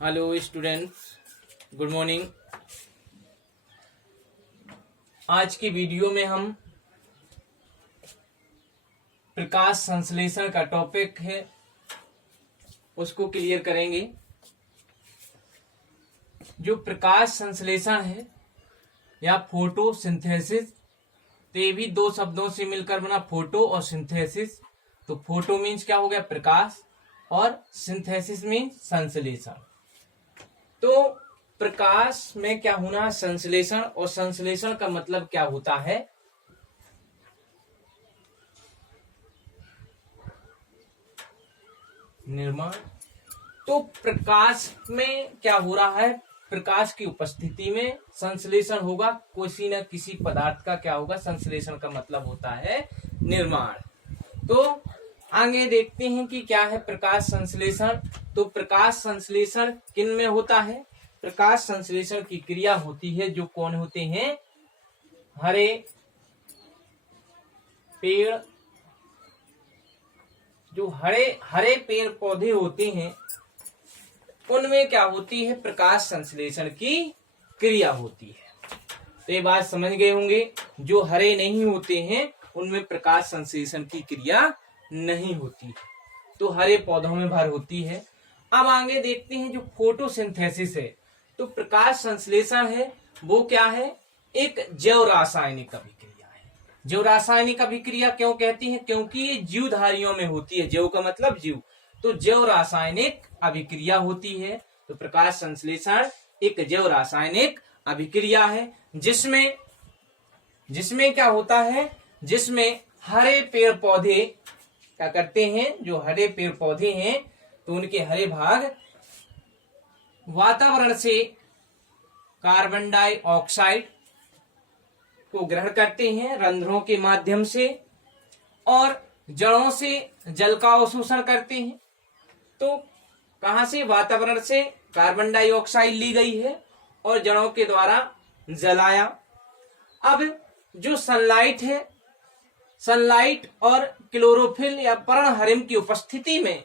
Hello students, good morning. आज की video में हम प्रकाश संश्लेषण का टॉपिक है उसको क्लियर करेंगे। जो प्रकाश संश्लेषण है या फोटोसिंथेसिस, तो ये भी दो शब्दों से मिलकर बना, फोटो और सिंथेसिस। तो फोटो मीन्स क्या हो गया, प्रकाश, और सिंथेसिस मीन्स संश्लेषण। तो प्रकाश में क्या होना, संश्लेषण, और संश्लेषण का मतलब क्या होता है, निर्माण। तो प्रकाश में क्या हो रहा है, प्रकाश की उपस्थिति में संश्लेषण होगा, किसी न किसी पदार्थ का क्या होगा, संश्लेषण का मतलब होता है निर्माण। तो आगे देखते हैं कि क्या है प्रकाश संश्लेषण। तो प्रकाश संश्लेषण किन में होता है, प्रकाश संश्लेषण की क्रिया होती है जो कौन होते हैं, हरे पेड़, जो हरे पेड़ पौधे होते हैं उनमें क्या होती है, प्रकाश संश्लेषण की क्रिया होती है। तो ये बात समझ गए होंगे, जो हरे नहीं होते हैं उनमें प्रकाश संश्लेषण की क्रिया नहीं होती, तो हरे पौधों में भर होती है। अब आगे देखते हैं जो फोटोसिंथेसिस है। तो प्रकाश संश्लेषण है वो क्या है, एक जैव रासायनिक अभिक्रिया है। जैव रासायनिक अभिक्रिया क्यों कहती है, क्योंकि ये जीवधारियों में होती है। जैव का मतलब जीव, तो जैव रासायनिक अभिक्रिया होती है। तो प्रकाश संश्लेषण एक जैव रासायनिक अभिक्रिया है जिसमें क्या होता है, जिसमें हरे पेड़ पौधे क्या करते हैं, जो हरे पेड़ पौधे हैं तो उनके हरे भाग वातावरण से कार्बन डाइऑक्साइड को ग्रहण करते हैं रंध्रों के माध्यम से, और जड़ों से जल का अवशोषण करते हैं। तो कहां से, वातावरण से कार्बन डाइऑक्साइड ली गई है और जड़ों के द्वारा जलाया। अब जो सनलाइट है, सनलाइट और क्लोरोफिल या पर्णहरिम की उपस्थिति में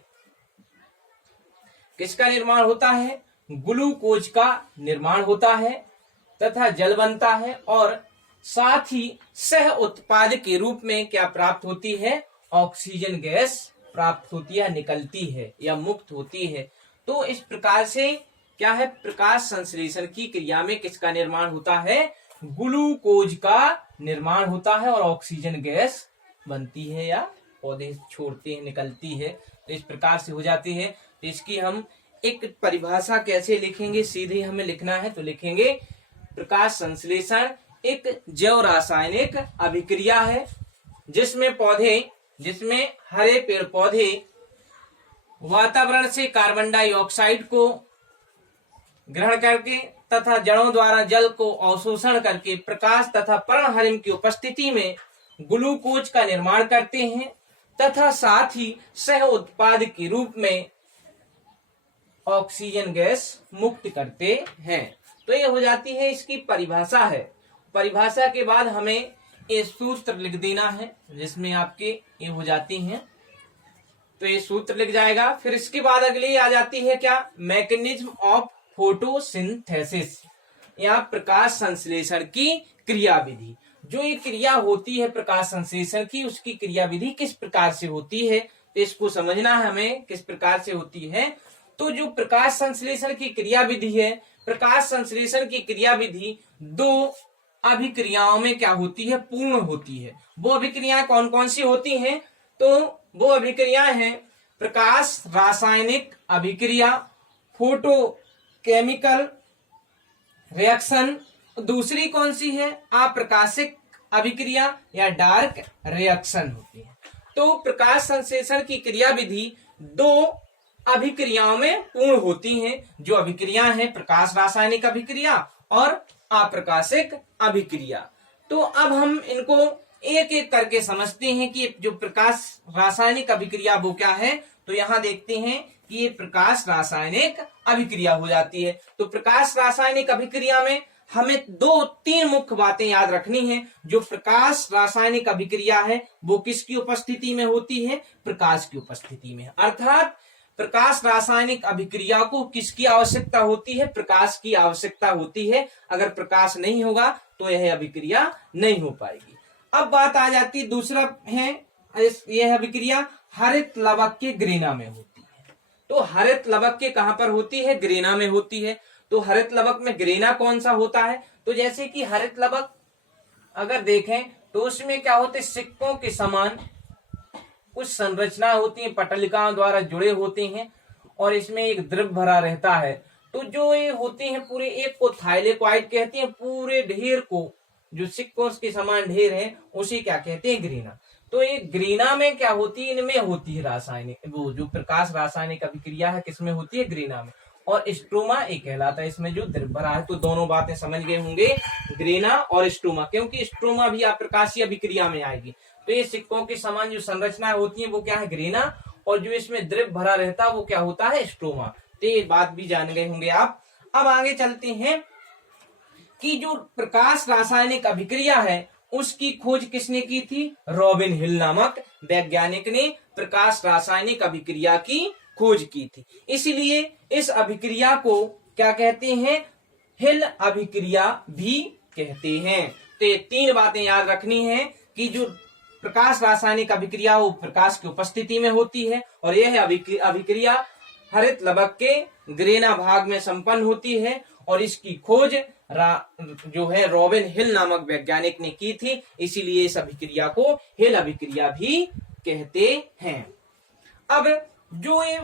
किसका निर्माण होता है, ग्लूकोज का निर्माण होता है तथा जल बनता है, और साथ ही सह उत्पाद के रूप में क्या प्राप्त होती है, ऑक्सीजन गैस प्राप्त होती है, निकलती है या मुक्त होती है। तो इस प्रकार से क्या है, प्रकाश संश्लेषण की क्रिया में किसका निर्माण होता है, ग्लूकोज का निर्माण होता है और ऑक्सीजन गैस बनती है या पौधे छोड़ते हैं, निकलती है। तो इस प्रकार से हो जाती है। तो इसकी हम एक परिभाषा कैसे लिखेंगे, सीधे हमें लिखना है तो लिखेंगे प्रकाश संश्लेषण एक जैव रासायनिक अभिक्रिया है जिसमें हरे पेड़ पौधे वातावरण से कार्बन डाइऑक्साइड को ग्रहण करके तथा जड़ों द्वारा जल को अवशोषण करके प्रकाश तथा पर्णहरिम की उपस्थिति में ग्लूकोज का निर्माण करते हैं तथा साथ ही सह उत्पाद के रूप में ऑक्सीजन गैस मुक्त करते हैं। तो ये हो जाती है इसकी परिभाषा है। परिभाषा के बाद हमें ये सूत्र लिख देना है जिसमें आपके ये हो जाती हैं। तो ये सूत्र लिख जाएगा। फिर इसके बाद अगली आ जाती है क्या, मैकेनिज्म ऑफ फोटोसिंथेसिस या प्रकाश संश्लेषण की क्रिया विधि। जो ये क्रिया होती है प्रकाश संश्लेषण की, उसकी क्रिया विधि किस प्रकार से होती है, तो इसको समझना है हमें किस प्रकार से होती है। तो जो प्रकाश संश्लेषण की क्रिया विधि है, प्रकाश संश्लेषण की क्रिया विधि दो अभिक्रियाओं में क्या होती है, पूर्ण होती है। वो अभिक्रियाएं कौन कौन सी होती हैं, तो वो अभिक्रियाएं हैं प्रकाश रासायनिक अभिक्रिया, फोटो केमिकल रिएक्शन, दूसरी कौन सी है, अप्रकाशिक अभिक्रिया या डार्क रिएक्शन होती है। तो प्रकाश संश्लेषण की क्रिया विधि दो अभिक्रियाओं में पूर्ण होती हैं। जो अभिक्रिया है प्रकाश रासायनिक अभिक्रिया और अप्रकाशिक अभिक्रिया। तो अब हम इनको एक एक करके समझते हैं कि जो प्रकाश रासायनिक अभिक्रिया वो क्या है। तो यहां देखते हैं कि ये प्रकाश रासायनिक अभिक्रिया हो जाती है। तो प्रकाश रासायनिक अभिक्रिया में हमें दो तीन मुख्य बातें याद रखनी है। जो प्रकाश रासायनिक अभिक्रिया है वो किसकी उपस्थिति में होती है, प्रकाश की उपस्थिति में। अर्थात प्रकाश रासायनिक अभिक्रिया को किसकी आवश्यकता होती है? प्रकाश की आवश्यकता होती है। अगर प्रकाश नहीं होगा तो यह अभिक्रिया नहीं हो पाएगी। अब बात आ जाती है, दूसरा है यह अभिक्रिया हरित लवक के ग्रेना में होती है। तो हरित लवक के कहां पर होती है? ग्रेना में होती है। तो हरित लवक में ग्रेना कौन सा होता है? तो जैसे कि हरित लवक अगर देखें तो उसमें क्या होते हैं, सिक्कों के समान कुछ संरचना होती है, पटलिकाओं द्वारा जुड़े होते हैं और इसमें एक द्रव भरा रहता है। तो जो ये होते हैं पूरे एक को थाइलेकोइड कहते हैं, पूरे ढेर को जो सिक्कों के समान ढेर है उसे क्या कहते हैं? ग्रेना। तो ये ग्रेना में क्या होती है? इनमें होती है रासायनिक, वो जो प्रकाश रासायनिक अभिक्रिया है किसमें होती है? ग्रेना में। और स्ट्रोमा एक कहलाता है, इसमें जो द्रव भरा है। तो दोनों बातें समझ गए होंगे, ग्रेना और स्ट्रोमा, क्योंकि स्ट्रोमा भी अप्रकाशीय अभिक्रिया में आएगी। तो ये सिक्कों के समान जो संरचनाएं होती है वो क्या है? ग्रेना, और जो इसमें द्रव भरा रहता है वो क्या होता है? स्ट्रोमा। तो ये बात भी जान गए होंगे आप। अब आगे चलते हैं कि जो प्रकाश रासायनिक अभिक्रिया है उसकी खोज किसने की थी? रॉबिन हिल नामक वैज्ञानिक ने प्रकाश रासायनिक अभिक्रिया की खोज की थी। इसलिए इस अभिक्रिया को क्या कहते हैं? हिल अभिक्रिया भी कहते हैं। तो ये तीन बातें याद रखनी है कि जो प्रकाश रासायनिक अभिक्रिया वो प्रकाश की उपस्थिति में होती है और यह अभिक्रिया हरित लवक के ग्रेना भाग में संपन्न होती है और इसकी खोज जो है रॉबिन हिल नामक वैज्ञानिक ने की थी। इसीलिए इस अभिक्रिया को हिल अभिक्रिया भी कहते हैं। अब जो ये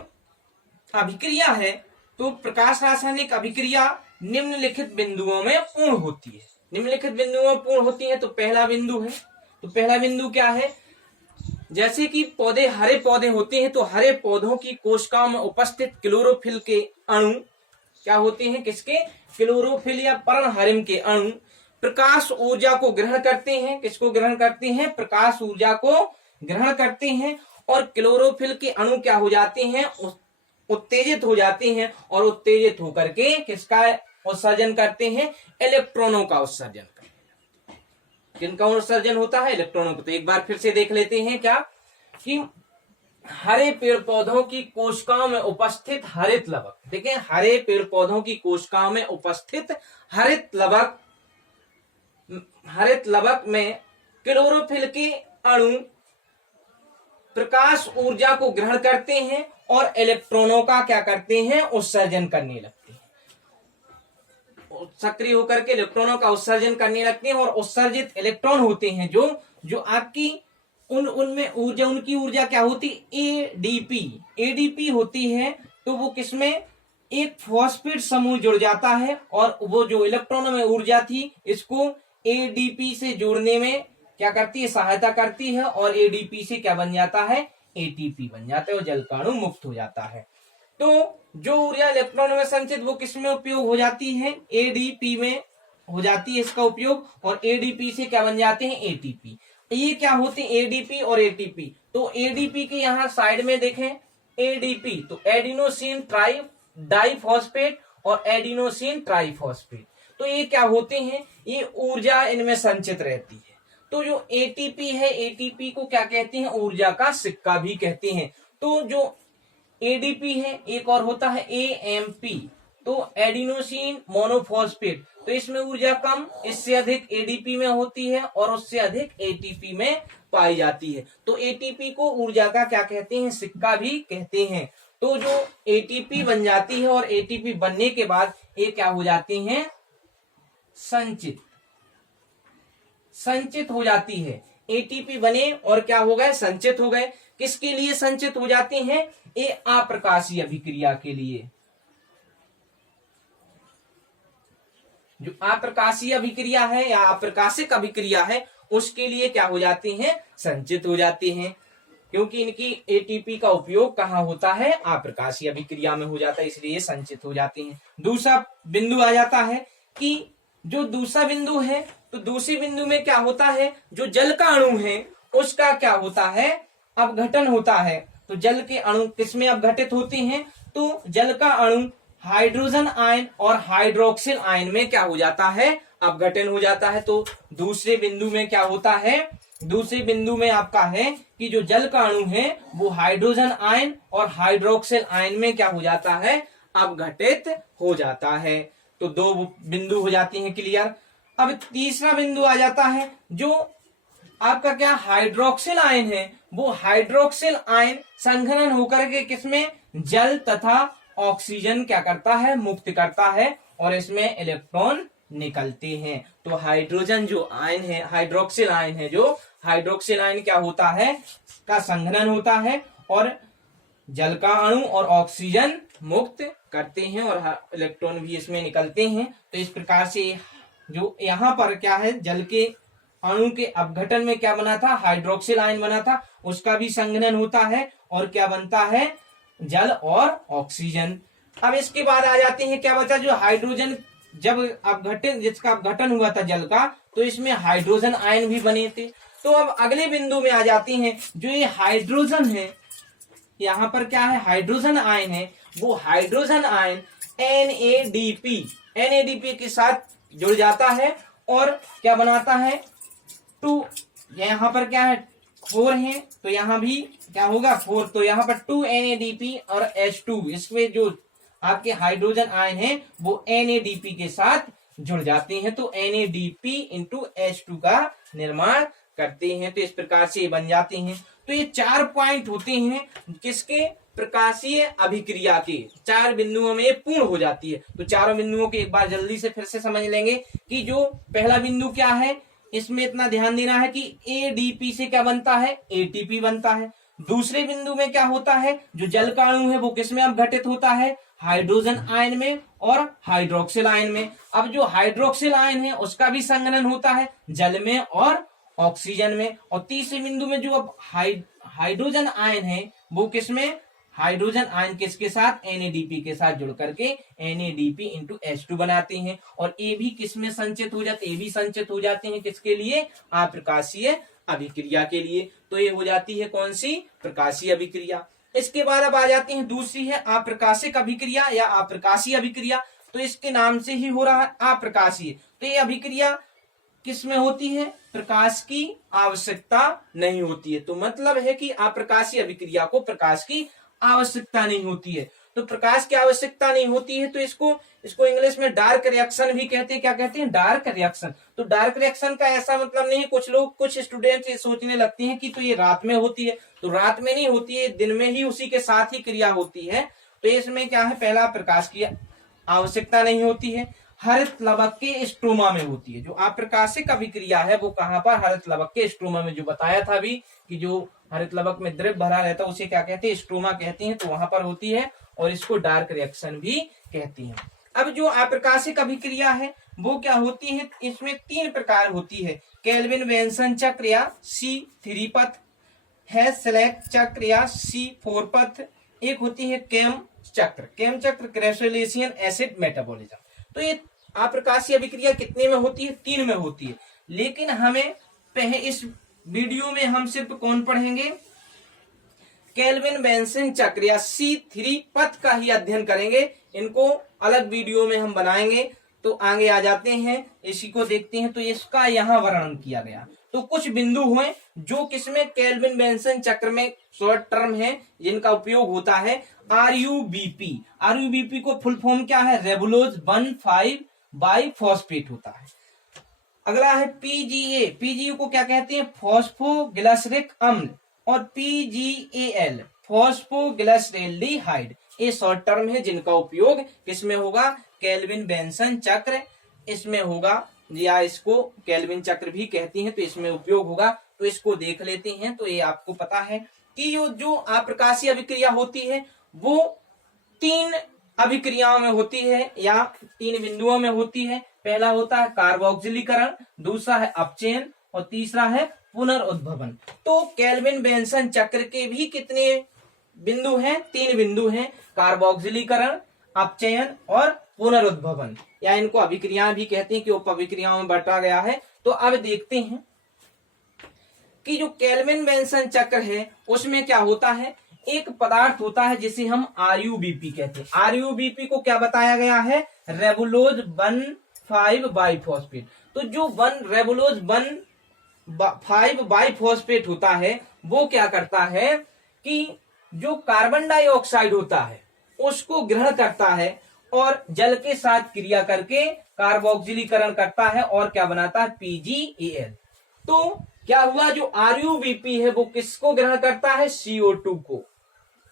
अभिक्रिया है तो प्रकाश रासायनिक अभिक्रिया निम्नलिखित बिंदुओं में पूर्ण होती है। निम्नलिखित बिंदुओं में पूर्ण होती है। तो पहला बिंदु है, तो पहला बिंदु क्या है? जैसे कि पौधे, हरे पौधे होते हैं तो हरे पौधों की कोशिकाओं में उपस्थित क्लोरोफिल के अणु क्या होते हैं? किसके? क्लोरोफिल या पर्णहरिम के अणु प्रकाश ऊर्जा को ग्रहण करते हैं। किसको ग्रहण करते हैं? प्रकाश ऊर्जा को ग्रहण करते हैं और क्लोरोफिल के अणु क्या हो जाते हैं? उत्तेजित हो जाते हैं और उत्तेजित होकर के किसका उत्सर्जन करते हैं? इलेक्ट्रॉनों का उत्सर्जन करते हैं। किनका उत्सर्जन होता है? इलेक्ट्रॉनों को। तो एक बार फिर से देख लेते हैं क्या कि हरे पेड़ पौधों की कोशिकाओं में उपस्थित हरित लवक, देखें हरे पेड़ पौधों की कोशिकाओं में उपस्थित हरित लवक में क्लोरोफिल के अणु प्रकाश ऊर्जा को ग्रहण करते हैं और इलेक्ट्रॉनों का क्या करते हैं? उत्सर्जन करने लगते हैं। सक्रिय होकर के इलेक्ट्रॉनों का उत्सर्जन करने लगते हैं और उत्सर्जित इलेक्ट्रॉन होते हैं जो आपकी उनमें ऊर्जा, उनकी ऊर्जा क्या होती? एडीपी होती है। तो वो किसमें? एक फॉस्फेट समूह जुड़ जाता है और वो जो इलेक्ट्रॉनों में ऊर्जा थी इसको एडीपी से जोड़ने में क्या करती है? सहायता करती है और एडीपी से क्या बन जाता है? एटीपी बन जाता है और जल का अणु मुक्त हो जाता है। तो जो ऊर्जा इलेक्ट्रॉन में संचित वो किसमें उपयोग हो जाती है? एडीपी में हो जाती है इसका उपयोग और एडीपी से क्या बन जाते हैं? एटीपी। ये क्या होते हैं? एडीपी और एटीपी। तो एडीपी के यहाँ साइड में देखें एडीपी, तो एडिनोसिन डाइफॉस्फेट और एडिनोसिन ट्राइफॉस्फेट। तो ये क्या होते हैं? ये ऊर्जा इनमें संचित रहती है। तो जो एटीपी है, एटीपी को क्या कहते हैं? ऊर्जा का सिक्का भी कहते हैं। तो जो एडीपी है, एक और होता है एएमपी, तो एडिनोसिन मोनोफॉस्फेट। तो इसमें ऊर्जा कम, इससे अधिक एडीपी में होती है और उससे अधिक एटीपी में पाई जाती है। तो एटीपी को ऊर्जा का क्या कहते हैं? सिक्का भी कहते हैं। तो जो एटीपी बन जाती है और एटीपी बनने के बाद ये क्या हो जाते हैं? संचित हो जाती है। एटीपी बने और क्या हो गए? संचित हो गए। किसके लिए संचित हो जाते हैं? ये अप्रकाशीय अभिक्रिया के लिए। जो अप्रकाशीय अभिक्रिया है या अप्रकाशिक अभिक्रिया है उसके लिए क्या हो जाते हैं? संचित हो जाते हैं, क्योंकि इनकी एटीपी का उपयोग कहाँ होता है? अप्रकाशीय अभिक्रिया में हो जाता है, इसलिए संचित हो जाते हैं। दूसरा बिंदु आ जाता है कि जो दूसरा बिंदु है तो दूसरी बिंदु में क्या होता है? जो जल का अणु है उसका क्या होता है? अपघटन होता है। तो जल के अणु किसमें अपघटित होते हैं? तो जल का अणु हाइड्रोजन आयन और हाइड्रोक्सिल आयन में क्या हो जाता है? अपघटन हो जाता है। तो दूसरे बिंदु में क्या होता है? दूसरे बिंदु में आपका है कि जो जल का अणु है वो हाइड्रोजन आयन और हाइड्रोक्सिल आयन में क्या हो जाता है, अपघटित हो जाता है। तो दो बिंदु हो जाती हैं क्लियर। अब तीसरा बिंदु आ जाता है, जो आपका क्या हाइड्रोक्सिल आयन है, वो हाइड्रोक्सिल आयन संघनन होकर के किसमें, जल तथा ऑक्सीजन क्या करता है, मुक्त करता है और इसमें इलेक्ट्रॉन निकलते हैं। तो हाइड्रोजन जो आयन है, हाइड्रोक्सिल आयन है, जो हाइड्रोक्सिल आयन क्या होता है, का संघनन होता है और जल का अणु और ऑक्सीजन मुक्त करते हैं और इलेक्ट्रॉन भी इसमें निकलते हैं। तो इस प्रकार से जो यहाँ पर क्या है, जल के अणु के अपघटन में क्या बना था, हाइड्रोक्सिल आयन बना था, उसका भी संघनन होता है और क्या बनता है, जल और ऑक्सीजन। अब इसके बाद आ जाते हैं, क्या बचा, जो हाइड्रोजन जब अपघटन, जिसका अपघटन हुआ था जल का, तो इसमें हाइड्रोजन आयन भी बने थे। तो अब अगले बिंदु में आ जाती हैं, जो ये हाइड्रोजन है, यहाँ पर क्या है, हाइड्रोजन आयन है, वो हाइड्रोजन आयन NADP के साथ जुड़ जाता है और क्या बनाता है, 2, यहाँ पर क्या है 4 है, तो यहाँ भी क्या होगा 4, तो यहाँ पर 2 NADP और H2, इसमें जो आपके हाइड्रोजन आयन है वो NADP के साथ जुड़ जाते हैं, तो NADP इंटू H2 का निर्माण करते हैं। तो इस प्रकार से ये बन जाते हैं। तो ये 4 पॉइंट होते हैं किसके, प्रकाशीय अभिक्रिया के। 4 बिंदुओं में ये पूर्ण हो जाती है। तो चारों बिंदुओं के एक बार जल्दी से फिर से समझ लेंगे कि जो पहला बिंदु क्या है, इसमें इतना ध्यान देना है कि ADP से क्या बनता है, ATP बनता है। दूसरे बिंदु में क्या होता है, जो जल का अणु है वो किसमें अपघटित होता है, हाइड्रोजन आयन में और हाइड्रोक्सिल आयन में। अब जो हाइड्रोक्सिल आयन है उसका भी संघनन होता है जल में और ऑक्सीजन में। और तीसरे बिंदु में जो अब हाइड्रोजन आयन है वो किसमें, हाइड्रोजन आयन किसके साथ, NADP के साथ जुड़ करके NADP इंटू H2 बनाते हैं। और ए भी किसमें संचित हो जाते, ए भी संचित हो जाते हैं किसके लिए, अप्रकाशीय अभिक्रिया के लिए। तो ये हो जाती है कौन सी, प्रकाशीय अभिक्रिया। इसके बाद अब आ जाती है दूसरी है अप्रकाशिक अभिक्रिया या अप्रकाशीय अभिक्रिया। तो इसके नाम से ही हो रहा है अप्रकाशीय। तो ये अभिक्रिया किसमें होती है, प्रकाश की आवश्यकता नहीं होती है। तो मतलब है कि अप्रकाशीय अभिक्रिया को प्रकाश की आवश्यकता नहीं होती है। तो प्रकाश की आवश्यकता नहीं होती है तो इसको इंग्लिश में डार्क रिएक्शन भी कहते हैं। क्या कहते हैं, डार्क रिएक्शन। तो डार्क रिएक्शन का ऐसा मतलब नहीं है, कुछ स्टूडेंट्स ये सोचने लगते हैं कि तो ये रात में होती है। तो रात में नहीं होती है, दिन में ही उसी के साथ ही क्रिया होती है। तो इसमें क्या है, पहला प्रकाश की आवश्यकता नहीं होती है, हरित लवक के स्ट्रोमा में होती है। जो अप्रकाशिक अभिक्रिया है वो कहां पर, हरित लवक के स्ट्रोमा में। जो बताया था अभी कि जो हरित लवक में द्रव भरा रहता है उसे क्या कहते हैं, स्ट्रोमा कहते हैं। तो वहां पर होती है और इसको डार्क रिएक्शन भी कहती है। अब जो अप्रकाशिक अभिक्रिया है वो क्या होती है, इसमें 3 प्रकार होती है, केल्विन बेंसन चक्र या C3 पथ, हेसलेक चक्र या C4 पथ, एक होती है केम चक्र क्रेसोलिशियन एसिड मेटाबॉलिज्म। तो ये अप्रकाशीय अभिक्रिया कितने में होती है, 3 में होती है। लेकिन हमें पहले इस वीडियो में हम सिर्फ कौन पढ़ेंगे, केल्विन बेंसन चक्र या C3 पथ का ही अध्ययन करेंगे। इनको अलग वीडियो में हम बनाएंगे। तो आगे आ जाते हैं, इसी को देखते हैं। तो इसका यहाँ वर्णन किया गया। तो कुछ बिंदु हुए जो किसमें, केल्विन बेंसन चक्र में शॉर्ट टर्म है जिनका उपयोग होता है RUBP को फुल फॉर्म क्या है, रेबुलोज 1,5 बाइफॉस्फेट होता है। अगला है PGA को क्या कहते हैं, फॉस्फोग्लिसरिक अम्ल, और PGAL फॉस्फोग्लिसरेल्डिहाइड। ये शॉर्ट टर्म है जिनका उपयोग किसमें होगा, केल्विन बेंसन चक्र इसमें होगा, या इसको केल्विन चक्र भी कहती हैं। तो इसमें उपयोग होगा। तो इसको देख लेते हैं। तो ये आपको पता है कि जो अप्रकाशीय अभिक्रिया होती है वो 3 अभिक्रियाओं में होती है या 3 बिंदुओं में होती है। पहला होता है कार्बोक्सिलीकरण, दूसरा है अपचयन और तीसरा है पुनर्उद्भवन। तो केल्विन बेंसन चक्र के भी कितने बिंदु हैं, 3 बिंदु हैं, कार्बोक्सिलीकरण, अपचयन और पुनरुद्भवन, या इनको अभिक्रियाएं भी कहते हैं कि उप अभिक्रियाओं में बांटा गया है। तो अब देखते हैं कि जो केल्विन बेंसन चक्र है उसमें क्या होता है, एक पदार्थ होता है जिसे हम RUBP कहते हैं। RUBP को क्या बताया गया है, रेबुलोज 1,5 बाइफॉस्फेट। तो जो रेबुलोज 1 5 बाइफॉस्फेट होता है वो क्या करता है कि जो कार्बन डाइऑक्साइड होता है उसको ग्रहण करता है और जल के साथ क्रिया करके कार्बोक्सिलीकरण करता है और क्या बनाता है, PgAl। तो क्या हुआ, जो RuBp है वो किसको ग्रहण करता है, CO2 को।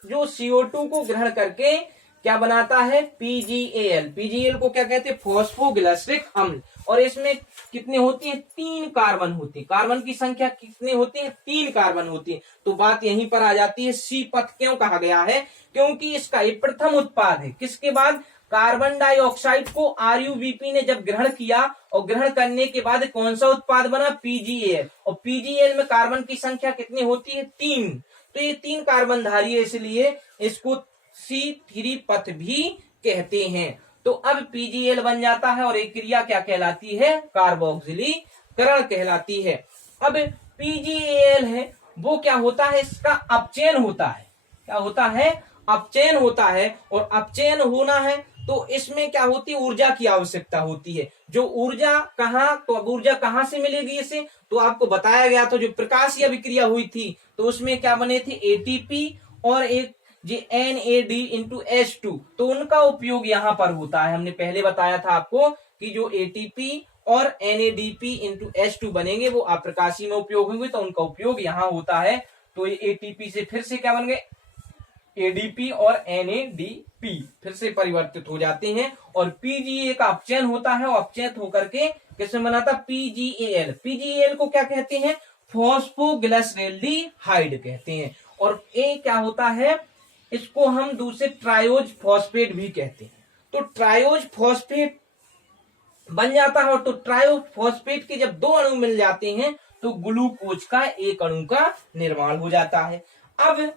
जो CO2 को ग्रहण करके क्या बनाता है, PgAl। PgAl को क्या कहते हैं, फॉस्फोग्लिसरिक अम्ल। और इसमें कितने होती है, 3 कार्बन होती है। कार्बन की संख्या कितनी होती है, 3 कार्बन होती है। तो बात यहीं पर आ जाती है, C पथ क्यों कहा गया है, क्योंकि इसका ये प्रथम उत्पाद है। किसके बाद, कार्बन डाइऑक्साइड को RuBp ने जब ग्रहण किया और ग्रहण करने के बाद कौन सा उत्पाद बना, PgAl। और PgAl में कार्बन की संख्या कितनी होती है, 3। तो ये 3 कार्बन धारी है, इसलिए इसको C3 पथ भी कहते हैं। तो अब PgAl बन जाता है और एक क्रिया क्या कहलाती है, कार्बोक्सिलीकरण कहलाती है। अब PgAl है वो क्या होता है, इसका अपचयन होता है। क्या होता है, अपचयन होता है। और अपचयन होना है तो इसमें क्या होती है, ऊर्जा की आवश्यकता होती है। जो ऊर्जा कहाँ, तो अब ऊर्जा कहाँ से मिलेगी इसे, तो आपको बताया गया था, जो प्रकाशीय अभिक्रिया हुई थी तो उसमें क्या बने थे, ATP और एक NAD/H2। तो उनका उपयोग यहाँ पर होता है। हमने पहले बताया था आपको कि जो ATP और NADP/H2 बनेंगे वो अप्रकाशीय में उपयोग होंगे, तो उनका उपयोग यहाँ होता है। तो ये ATP से फिर से क्या बन गए, ADP और NADP फिर से परिवर्तित हो जाते हैं। और PGA का अपचयन होता है और अपचयन होकर के किसमें बनाता, PgAl। PgAl को क्या कहते हैं, फॉस्फोग्लिसरैल्डिहाइड कहते हैं। और ए क्या होता है, इसको हम दूसरे ट्रायोज फॉस्फेट भी कहते हैं। तो ट्रायोज फॉस्फेट बन जाता है। तो ट्रायोज फॉस्फेट के जब 2 अणु मिल जाते हैं तो ग्लूकोज का 1 अणु का निर्माण हो जाता है। अब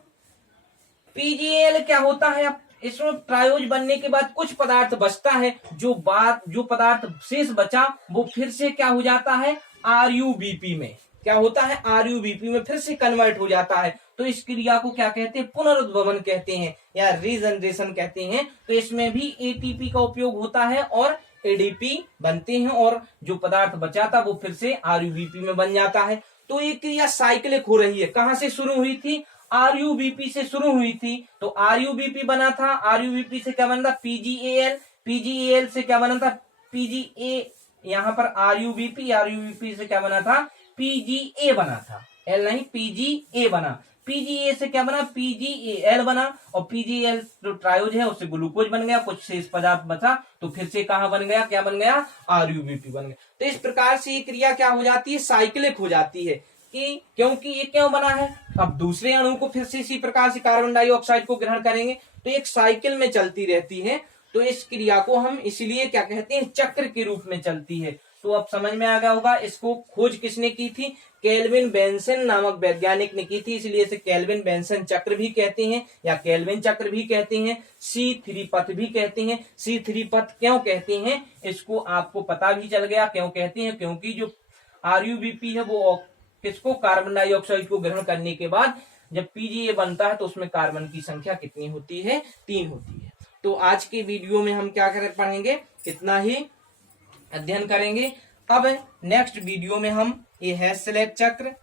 PgAl क्या होता है, इसमें ट्रायोज बनने के बाद कुछ पदार्थ बचता है। जो पदार्थ शेष बचा वो फिर से क्या हो जाता है, RuBp में क्या होता है, RuBp में फिर से कन्वर्ट हो जाता है। तो इस क्रिया को क्या कहते हैं, पुनरुद्भवन कहते हैं या रीजनरेशन कहते हैं। तो इसमें भी ATP का उपयोग होता है और ADP बनते हैं और जो पदार्थ बचा था वो फिर से RuBp में बन जाता है। तो ये क्रिया साइक्लिक हो रही है। कहां से शुरू हुई थी, RuBp से शुरू हुई थी। तो RuBp बना था, RuBp से क्या बना था, PgAl। PgAl से क्या बना था, PgA। यहाँ पर RuBp से क्या बना था, PgA बना था, L नहीं, PgA बना। PgA से क्या बना, PgAl बना। और PgAl जो ट्रायोज है उससे ग्लूकोज बन गया, कुछ शेष पदार्थ बचा तो फिर से कहां बन गया, क्या बन गया, RuBp बन गया। तो इस प्रकार से ये क्रिया क्या हो जाती है, साइक्लिक हो जाती है। कि क्योंकि ये क्यों बना है, अब दूसरे अणु को फिर से इसी प्रकार से कार्बन डाइऑक्साइड को ग्रहण करेंगे तो एक साइकिल में चलती रहती है। तो इस क्रिया को हम इसीलिए क्या कहते हैं, चक्र के रूप में चलती है। तो अब समझ में आ गया होगा, इसको खोज किसने की थी, केल्विन बेंसन नामक वैज्ञानिक ने की थी, इसलिए इसे केल्विन बेंसन चक्र भी कहते हैं या केल्विन चक्र भी कहते हैं, C3 पथ भी कहते हैं। C3 पथ क्यों कहते हैं, इसको आपको पता भी चल गया क्यों कहते हैं, क्योंकि जो RuBp है वो किसको, कार्बन डाइऑक्साइड को ग्रहण करने के बाद जब PgA बनता है तो उसमें कार्बन की संख्या कितनी होती है, 3 होती है। तो आज के वीडियो में हम क्या पढ़ेंगे, इतना ही अध्ययन करेंगे। अब नेक्स्ट वीडियो में हम ये हैश-स्लेश चक्र,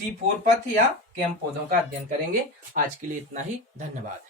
C4 पथ या कैम पौधों का अध्ययन करेंगे। आज के लिए इतना ही, धन्यवाद।